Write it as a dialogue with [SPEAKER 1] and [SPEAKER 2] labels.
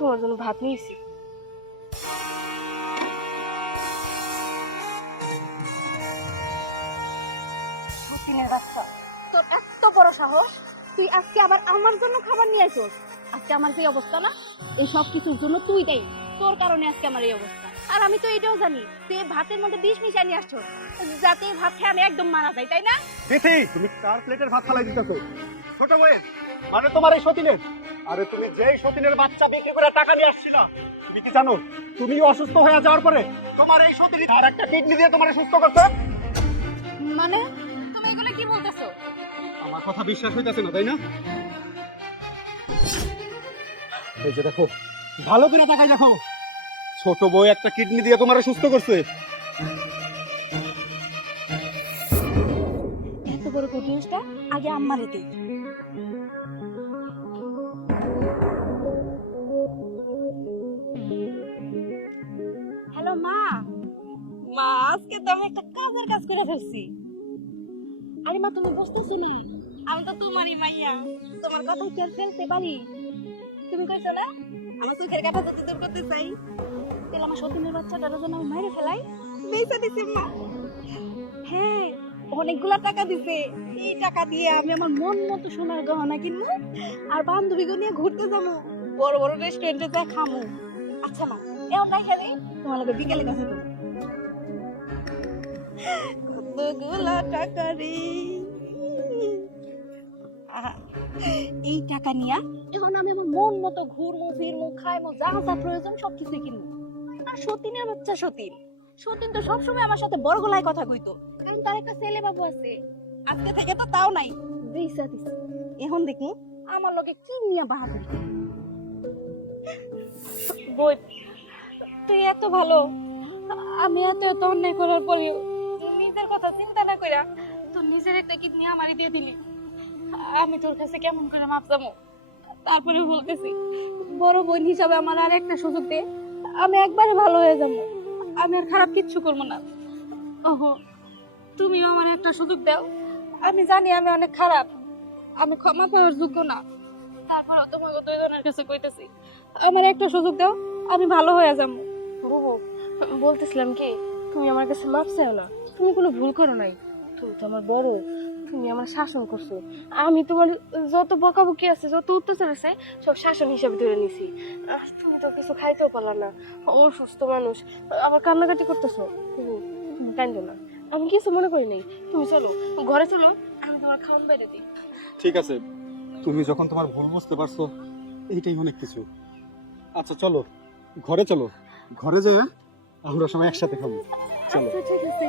[SPEAKER 1] তোমার জন্য ভাত নিয়েছি।
[SPEAKER 2] সতীনের বাচ্চা তোর এত বড় সাহস তুই আজকে আবার আমার জন্য খাবার নিয়ে আসোস? আজকে আমার যে অবস্থা না? এই সব কিছুর জন্য তুই দেই তোর কারণে আজকে আমার এই অবস্থা। আর আমি তো এটাও জানি যে ভাতের মধ্যে বিষ মিশিয়ে নিয়ে আসছো যাতে ভাত খেয়ে আমি একদম মারা যাই তাই না?
[SPEAKER 3] দিদি তুমি কার প্লেটের ভাত ফালাই দিতেছো? ছোট বউয়ের মানে তোমার এই সতীনের? আরে তুমি যেই সতীনের বাচ্চা বিক্রি করে টাকা নিয়ে আসছিল তুমি কি জানো? তুমি অসুস্থ হয়ে যাওয়ার পরে তোমার এই সতীন আর একটা কিডনি দিয়ে তোমার সুস্থ করছে?
[SPEAKER 2] মানে? তুমি এগুলো কি বলতেছো?
[SPEAKER 3] আমার কথা বিশ্বাস হইতেছে না তাই না? এই যে দেখো ভালো করে তাকাই দেখো। ছোট বউ একটা কিডনি দিয়ে তোমার সুস্থ করছে।
[SPEAKER 2] এত বড় কুটিউসটা আগে আম্মারে দেই হ্যালো মা। মা আজকে তো আমি একটা কাজের কাজ করে ফেলছি। আরে মা তুমি বুঝতেছো না? আমি তো তোমারই মাইয়া। তোমার কথা কি আর ফেলতে পারি? তুমি কইছো না? আমার চোখের কাটা যদি দূর করতে চাই তাহলে আমার সতীনের বাচ্চাটার জন্য আমি মাইরে ফেলাই। বেঁচে দিছি মা হ্যাঁ। অনেকগুলা টাকা দিছে। এই টাকা দিয়ে আমি আমার মন মতো সোনার গহনা কিনবো আর বান্ধবীকে নিয়ে ঘুরতে যাব। বড় বড় রেস্টুরেন্টে যা খামু। আচ্ছা মা এও নাই খেলে তোমার লগে বিকেলে কাছে টাকা রে। এই টাকা নিয়া এখন আমি আমার মন মতো ঘুরমু, ফিরমু, খাইমু, যা যা প্রয়োজন সব কিছু কিনবো। আর সতীনের বাচ্চা সতীন। সতীন তো সবসময় আমার সাথে বড় গলায় কথা কইতো। কারণ তার একটা ছেলে বাবু আছে। আজকে থেকে তো তাও নাই। দিছে দিছে। এখন দেখি আমার লগে কি নিয়ে বাহাদুরি। বই তুই এত ভালো। আমি এত এত অন্যায় করার পরেও নিজের কথা চিন্তা না কইরা তোর নিজের একটা কিডনি আমারই দিয়ে দিলি। আমি তোর কাছে কেমন করে মাপ চামো তারপরে বলতেছি বড় বোন হিসাবে আমার আর একটা সুযোগ দে। আমি একবারে ভালো হয়ে যাব। আমি আর খারাপ কিচ্ছু করব না। ওহো, তুমিও আমার একটা সুযোগ দাও। আমি জানি আমি অনেক খারাপ, আমি ক্ষমা পাওয়ার যোগ্য না। তারপর তোমাকে দুইজনের কাছে কইতেছি, আমার একটা সুযোগ দাও, আমি ভালো হয়ে যাব।
[SPEAKER 1] বুবু বলতেছিলাম কি, তুমি আমার কাছে মাপ চাও না। তুমি কোনো ভুল করো নাই। তুমি তো আমার বড়। তুমি আমার শাসন করছ। আমি তোমার যত বকাবকি আছে যত অত্যাচার আছে সব শাসন হিসাবে ধরে নিছি। আহ, তুমি তো কিছু খাইতেও পারলা না। অসুস্থ মানুষ। আবার কান্নাকাটি করতেছো? তুমি কান্দো না। আমি কিছু মনে করি নাই। তুমি চলো ঘরে চলো আমি তোমার খাওয়ান বাইরে দিই।
[SPEAKER 3] ঠিক আছে। তুমি যখন তোমার ভুল বুঝতে পারছ এইটাই অনেক কিছু। আচ্ছা চলো ঘরে চলো। ঘরে যেয়ে আমরা সবাই একসাথে খাব। চলো।
[SPEAKER 1] আচ্ছা ঠিক আছে।